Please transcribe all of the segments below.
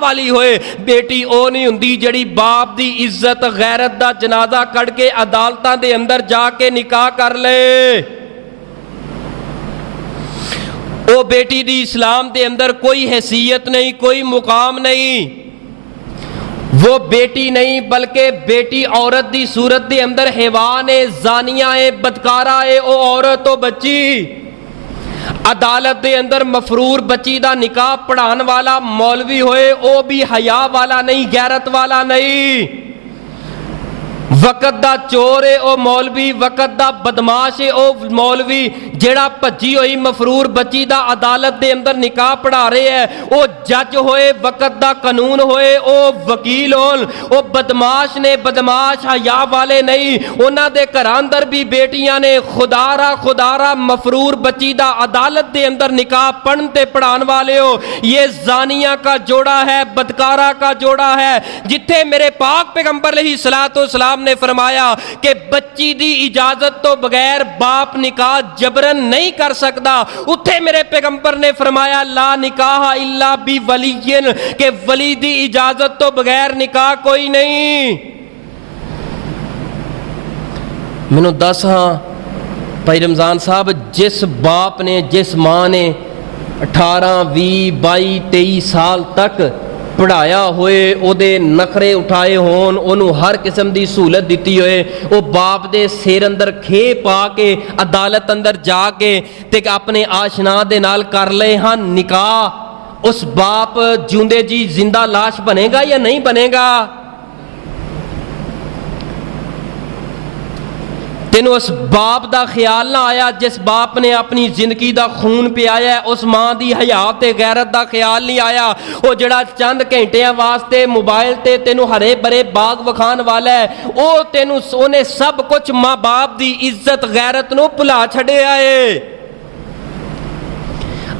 वाली होए बेटी ओ नहीं हुंदी जिहड़ी बाप दी इज्जत गैरत दा जनाजा कढ़ के अदालतां दे अंदर जाके निकाह कर ले। ओ बेटी दी इस्लाम दे अंदर कोई हैसियत नहीं, कोई मुकाम नहीं। वो बेटी नहीं बल्कि बेटी औरत दी सूरत दे अंदर हैवान है, जानिया है, बदकारा है। ओ औरत तो बच्ची अदालत दे अंदर मफरूर बच्ची दा निकाह पढ़ाने वाला मौलवी होए ओ भी हया वाला नहीं, गैरत वाला नहीं। वक़्त दा चोर है ओ मौलवी, वक़्त दा बदमाश है ओ मौलवी जेड़ा भज्जी हुई मफरूर बच्ची दा अदालत दे अंदर निकाह पढ़ा रहे है। ओ जज होए, वक़्त दा कानून होए, ओ वकील होन, ओ बदमाश ने, बदमाश हया वाले नहीं। उन्हां दे घर अंदर भी बेटियां ने। खुदारा मफरूर बच्ची दा अदालत दे अंदर निकाह पढ़ते पढ़ाने वाले हो। ये जानिया का जोड़ा है, बदकारा का जोड़ा है। जिथे मेरे पाक पैगंबर अलैहिस्सलातु वस्सलाम ने फरमाया कि बच्ची दी इजाजत तो बगैर बाप निकाह जबरन नहीं कर सकता, उत्थे मेरे पैगंबर ने फरमाया ला निकाह इल्ला बि वलियन, के वली दी इजाजत तो बगैर निकाह कोई नहीं। मैनू दस हाँ भाई रमजान साहब, जिस बाप ने, जिस मां ने 18, 20, 22, 23 साल तक पढ़ाया होए, ओदे नखरे उठाए होन, ओनू हर किस्म की सहूलत दी होए, वो बाप दे सिर अंदर खे पा के अदालत अंदर जाके ते अपने आशना दे नाल कर ले हाँ निकाह, उस बाप जिंदे जी जिंदा लाश बनेगा या नहीं बनेगा? तेनों उस बाप दा ख्याल ना आया जिस बाप ने अपनी जिंदगी दा खून पियाया है? उस मां दी हयात ते गैरत दा ख्याल नहीं आया? वो जड़ा चंद घंटियां वास्ते मोबाइल ते तेनों हरे भरे बाग विखाण वाला है, वो तेनों उन्हें सब कुछ मां बाप दी इज्जत गैरत नूं भुला छड़िया है।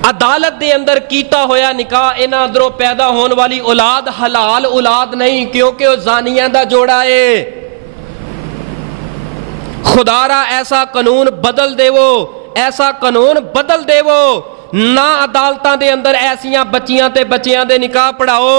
अदालत दे अंदर कीता होया निकाह, इन्हां अंदरों पैदा होने वाली औलाद हलाल औलाद नहीं, क्योंकि वह जानिया दा जोड़ा है। खुदारा ऐसा कानून बदल देवो, ऐसा कानून बदल देवो ना, अदालतां दे अंदर ऐसियां बच्चियां ते बच्चियां दे निकाह पढ़ाओ।